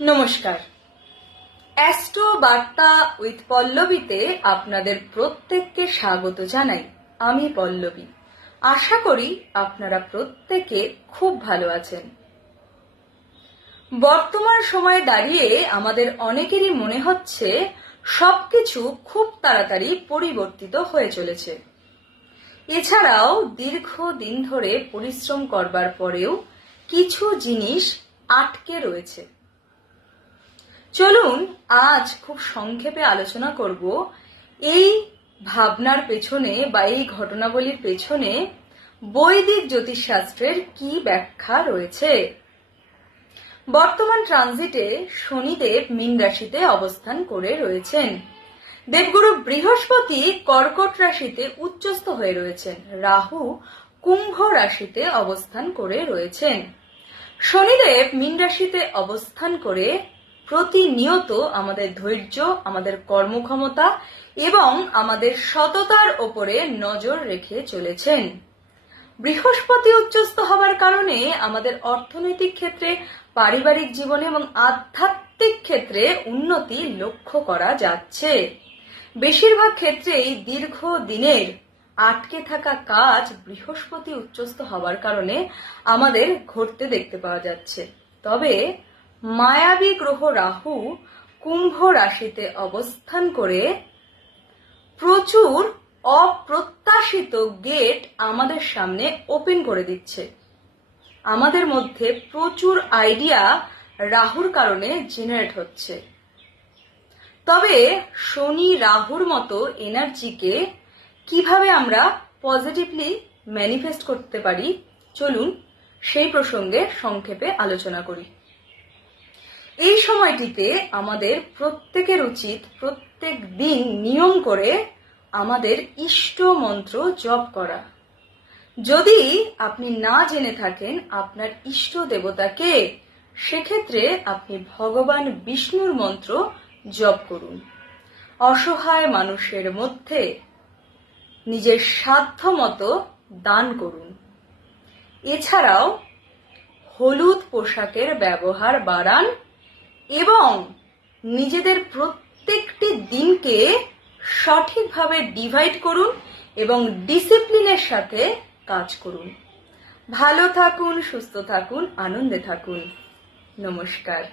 নমস্কার। অ্যাস্ট্রো বার্তা উইথ পল্লবীতে আপনাদের প্রত্যেককে স্বাগত জানাই। আমি পল্লবী। আশা করি আপনারা প্রত্যেকে খুব ভালো আছেন। বর্তমান সময়ে দাঁড়িয়ে আমাদের অনেকেরই মনে হচ্ছে সবকিছু খুব তাড়াতাড়ি পরিবর্তিত হয়ে চলেছে। এছাড়াও দীর্ঘদিন ধরে পরিশ্রম করবার পরেও কিছু জিনিস আটকে রয়েছে। চলুন আজ খুব সংক্ষেপে আলোচনা করব এই ভাবনার পেছনে বা এই ঘটনাবলীর পেছনে বৈদিক জ্যোতিষশাস্ত্রের কি ব্যাখ্যা রয়েছে। বর্তমান ট্রানজিটে শনিদেব মীন রাশিতে অবস্থান করে রয়েছেন। দেবগুরু বৃহস্পতি কর্কট রাশিতে উচ্চস্থ হয়ে রয়েছেন। রাহু কুম্ভ রাশিতে অবস্থান করে রয়েছেন। শনিদেব মীন রাশিতে অবস্থান করে প্রতিনিয়ত আমাদের ধৈর্য, আমাদের কর্মক্ষমতা এবং আমাদের সততার ওপরে নজর রেখে চলেছেন। বৃহস্পতি উচ্চস্থ হবার কারণে আমাদের অর্থনৈতিক ক্ষেত্রে, পারিবারিক জীবনে এবং আধ্যাত্মিক ক্ষেত্রে উন্নতি লক্ষ্য করা যাচ্ছে। বেশিরভাগ ক্ষেত্রেই দীর্ঘদিনের আটকে থাকা কাজ বৃহস্পতি উচ্চস্থ হবার কারণে আমাদের ঘটতে দেখতে পাওয়া যাচ্ছে। তবে মায়াবী গ্রহ রাহু কুম্ভ রাশিতে অবস্থান করে প্রচুর অপ্রত্যাশিত গেট আমাদের সামনে ওপেন করে দিচ্ছে। আমাদের মধ্যে প্রচুর আইডিয়া রাহুর কারণে জেনারেট হচ্ছে। তবে শনি রাহুর মতো এনার্জিকে কিভাবে আমরা পজিটিভলি ম্যানিফেস্ট করতে পারি, চলুন সেই প্রসঙ্গে সংক্ষেপে আলোচনা করি। এই সময়টিতে আমাদের প্রত্যেকের উচিত প্রত্যেক দিন নিয়ম করে আমাদের ইষ্ট মন্ত্র জপ করা। যদি আপনি না জেনে থাকেন আপনার ইষ্ট দেবতাকে, সেক্ষেত্রে আপনি ভগবান বিষ্ণুর মন্ত্র জপ করুন। অসহায় মানুষের মধ্যে নিজের সাধ্য মতো দান করুন। এছাড়াও হলুদ পোশাকের ব্যবহার বাড়ান এবং নিজেদের প্রত্যেকটি দিনকে সঠিকভাবে ডিভাইড করুন এবং ডিসিপ্লিনের সাথে কাজ করুন। ভালো থাকুন, সুস্থ থাকুন, আনন্দে থাকুন। নমস্কার।